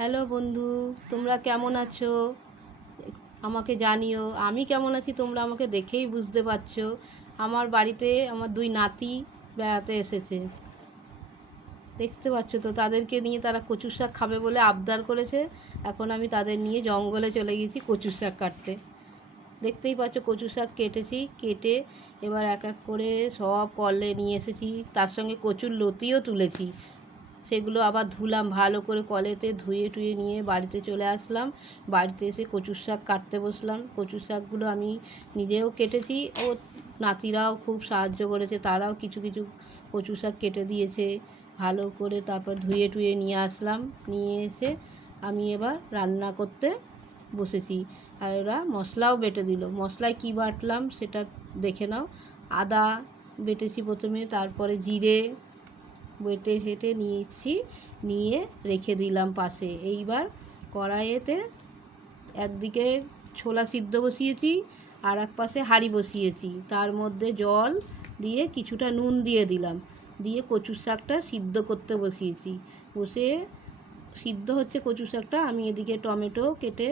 Hello বন্ধু, তোমরা কেমন আছো? আমাকে জানিও। আমি কেমন আছি তোমরা আমাকে দেখেই বুঝতে পারছো। আমার বাড়িতে আমার দুই নাতি বেড়াতে এসেছে, দেখতে পাচ্ছ তো। তাদেরকে নিয়ে তারা কচু শাক খাবে বলে আবদার করেছে। এখন আমি তাদের নিয়ে জঙ্গলে চলে গেছি কচু শাক কাটতে। দেখতেই পাচ্ছ কচু শাক কেটেছি, কেটে এবার এক এক করে সব কলে নিয়ে এসেছি, তার সঙ্গে কচুর লতিও তুলেছি। সেগুলো আবার ধুলাম ভালো করে, কলেতে ধুয়ে টুয়ে নিয়ে বাড়িতে চলে আসলাম। বাড়িতে এসে কচুর শাক কাটতে বসলাম। কচুর শাকগুলো আমি নিজেও কেটেছি, ও নাতিরাও খুব সাহায্য করেছে, তারাও কিছু কিছু কচু শাক কেটে দিয়েছে ভালো করে। তারপর ধুয়ে টুয়ে নিয়ে আসলাম, নিয়ে এসে আমি এবার রান্না করতে বসেছি। আর ওরা মশলাও বেটে দিল। মশলায় কী বাটলাম সেটা দেখে নাও। আদা বেটেছি প্রথমে, তারপরে জিরে বেটে হেঁটে নিয়েছি, নিয়ে রেখে দিলাম পাশে। এইবার কড়াইয়েতে একদিকে ছোলা সিদ্ধ বসিয়েছি, আর এক পাশে হাঁড়ি বসিয়েছি। তার মধ্যে জল দিয়ে কিছুটা নুন দিয়ে দিলাম, দিয়ে কচু শাকটা সিদ্ধ করতে বসিয়েছি। বসে সিদ্ধ হচ্ছে কচু শাকটা, আমি এদিকে টমেটো কেটে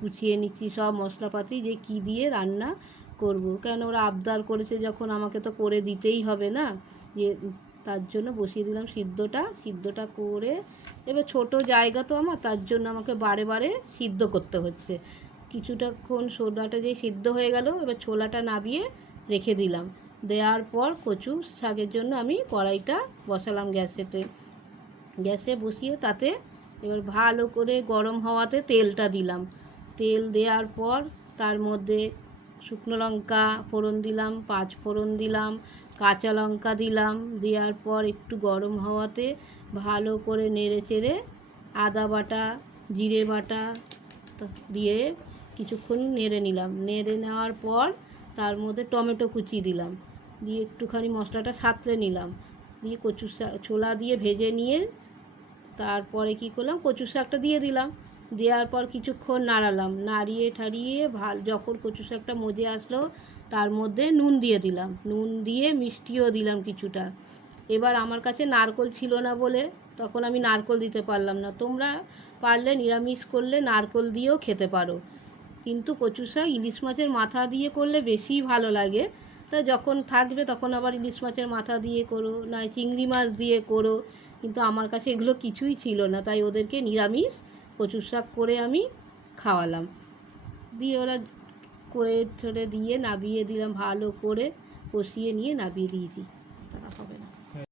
গুছিয়ে নিচ্ছি সব মশলাপাতি, যে কি দিয়ে রান্না করব। কেন ওরা আবদার করেছে যখন, আমাকে তো করে দিতেই হবে না, যে তার জন্য বসিয়ে দিলাম সিদ্ধটা করে। এবার ছোট জায়গা তো আমার, তার জন্য আমাকে বারে বারে সিদ্ধ করতে হচ্ছে। কিছুটাক্ষণ ছোলাটা যেই সিদ্ধ হয়ে গেল, এবার ছোলাটা নাবিয়ে রেখে দিলাম। দেওয়ার পর কচু শাকের জন্য আমি কড়াইটা বসালাম গ্যাসে বসিয়ে তাতে এবার ভালো করে গরম হওয়াতে তেলটা দিলাম। তেল দেওয়ার পর তার মধ্যে শুকনো লঙ্কা ফোড়ন দিলাম, 5 ফোড়ন দিলাম, কাঁচা লঙ্কা দিলাম। দেওয়ার পর একটু গরম হওয়াতে ভালো করে নেড়ে চেড়ে আদা বাটা জিরে বাটা দিয়ে কিছুক্ষণ নেড়ে নিলাম। নেড়ে নেওয়ার পর তার মধ্যে টমেটো কুচি দিলাম, দিয়ে একটুখানি মশলাটা সাঁতলে নিলাম, দিয়ে কচু শাক ছোলা দিয়ে ভেজে নিয়ে তারপরে কি করলাম, কচু শাকটা দিয়ে দিলাম। দেওয়ার পর কিছুক্ষণ নাড়ালাম, নাড়িয়ে ঠাড়িয়ে যখন কচু শাকটা মজে আসলো, তার মধ্যে নুন দিয়ে দিলাম, নুন দিয়ে মিষ্টিও দিলাম কিছুটা। এবার আমার কাছে নারকেল ছিল না বলে তখন আমি নারকেল দিতে পারলাম না। তোমরা পারলে নিরামিষ করলে নারকেল দিয়েও খেতে পারো, কিন্তু কচু শাক ইলিশ মাছের মাথা দিয়ে করলে বেশি ভালো লাগে। তা যখন থাকবে তখন আবার ইলিশ মাছের মাথা দিয়ে করো, না চিংড়ি মাছ দিয়ে করো, কিন্তু আমার কাছে এগুলো কিছুই ছিল না, তাই ওদেরকে নিরামিষ কচু শাক করে আমি খাওয়ালাম। দিয়ে ওরা করে ঠরে দিয়ে নাবিয়ে দিলাম, ভালো করে কষিয়ে নিয়ে নাবিয়ে দিয়েছি। তারা হবে না।